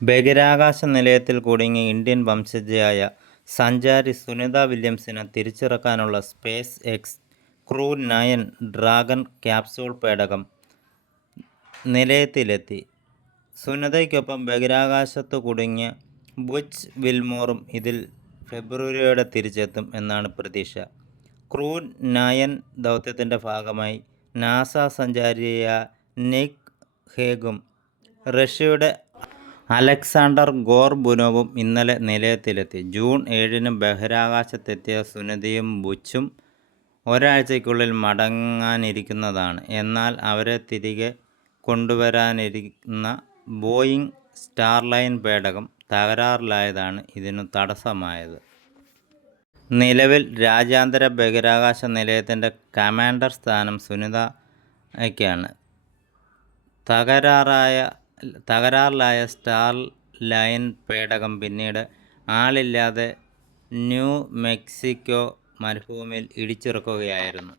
ബഹിരാകാശ നിലയത്തിൽ കുടുങ്ങിയ ഇന്ത്യൻ വംശജയായ സഞ്ചാരി സുനിത വില്യംസിനെ തിരിച്ചിറക്കാനുള്ള SpaceX crew nine Dragon capsule പേടകം നിലയത്തിലെത്തി. സുനിതയ്ക്കൊപ്പം ബഹിരാകാശത്ത് കുടുങ്ങിയ ബുച്ച് വിൽമോറും ഇതിൽ ഫെബ്രുവരിയോടെ തിരിച്ചെത്തും എന്നാണ് പ്രതീക്ഷ. ക്രൂ നയൻ ദൗത്യത്തിന്റെ ഭാഗമായി നാസ സഞ്ചാരിയായ നിക് ഹേഗും റഷ്യയുടെ അലക്സാണ്ടർ ഗോർബുനോവും ഇന്നലെ നിലയത്തിലെത്തി. ജൂൺ ഏഴിന് ബഹിരാകാശത്തെത്തിയ സുനിതയും ബുച്ചും ഒരാഴ്ചയ്ക്കുള്ളിൽ മടങ്ങാനിരിക്കുന്നതാണ്. എന്നാൽ അവരെ തിരികെ കൊണ്ടുവരാനിരിക്കുന്ന ബോയിങ് സ്റ്റാർലൈൻ പേടകം തകരാറിലായതാണ് ഇതിനു തടസ്സമായത്. നിലവിൽ രാജ്യാന്തര ബഹിരാകാശ നിലയത്തിന്റെ കമാൻഡർ സ്ഥാനം സുനിതയ്ക്കാണ്. തകരാറിലായ സ്റ്റാർ ലൈൻ പേടകം പിന്നീട് ആളില്ലാതെ ന്യൂ മെക്സിക്കോ മരുഭൂമിയിൽ ഇടിച്ചിറക്കുകയായിരുന്നു.